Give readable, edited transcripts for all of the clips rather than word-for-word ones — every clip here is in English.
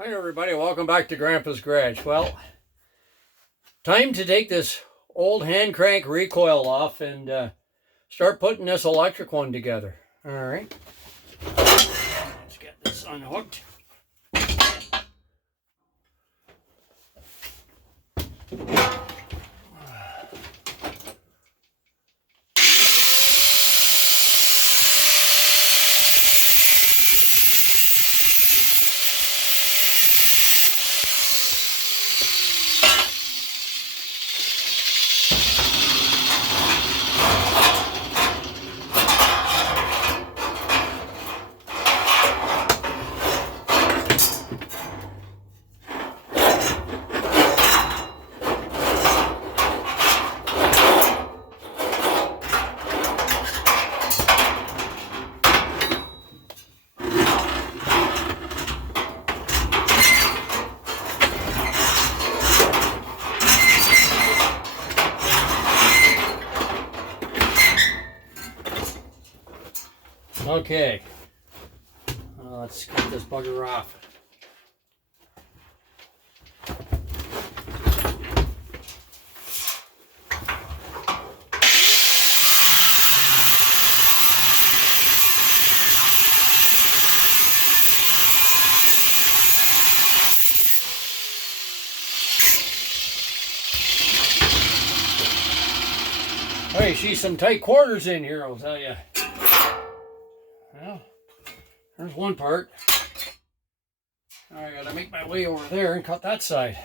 Hi everybody, welcome back to Grandpa's Garage. Well, time to take this old hand crank recoil off and start putting this electric one together. Alright, let's get this unhooked. Okay, let's cut this bugger off. Hey, she's some tight quarters in here, I'll tell you. Well, there's one part. I gotta make my way over there and cut that side.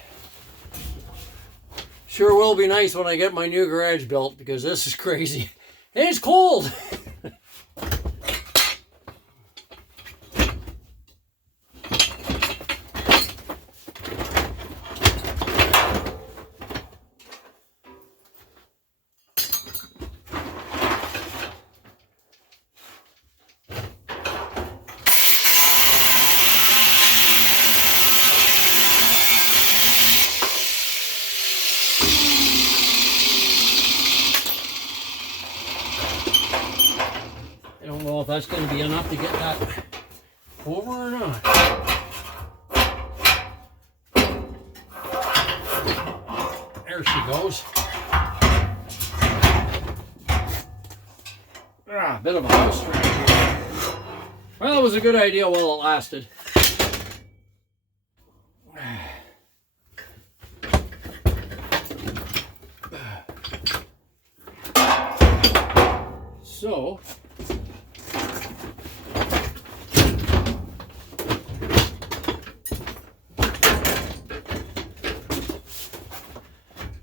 Sure will be nice when I get my new garage built, because this is crazy. And it's cold. I don't know if that's going to be enough to get that over or not. There she goes. Ah, bit of a house right here. Well, it was a good idea while it lasted. So,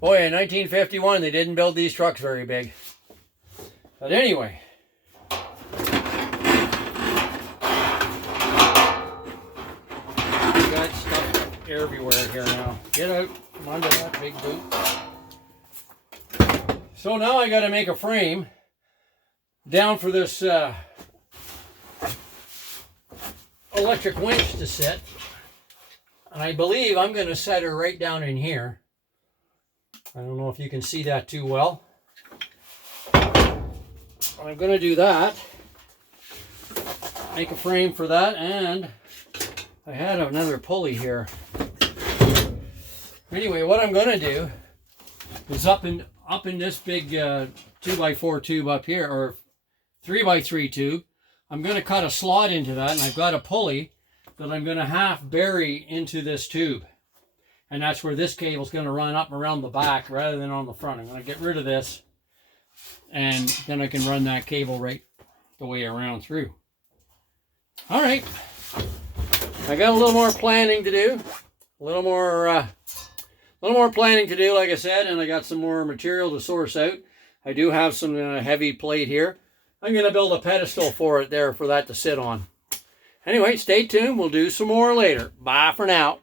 boy, in 1951, they didn't build these trucks very big. But anyway. We got stuff everywhere here now. Get out from under that big boot. So now I got to make a frame down for this electric winch to sit. And I believe I'm going to set her right down in here. I don't know if you can see that too well. I'm going to do that. Make a frame for that, and I had another pulley here. Anyway, what I'm going to do is up in this big 2x4 tube up here, or 3x3 tube, I'm going to cut a slot into that, and I've got a pulley that I'm going to half bury into this tube. And that's where this cable is going to run up around the back rather than on the front. I'm going to get rid of this, and then I can run that cable right the way around through. All right. I got a little more planning to do. A little more planning to do, like I said, and I got some more material to source out. I do have some heavy plate here. I'm going to build a pedestal for it there for that to sit on. Anyway, stay tuned. We'll do some more later. Bye for now.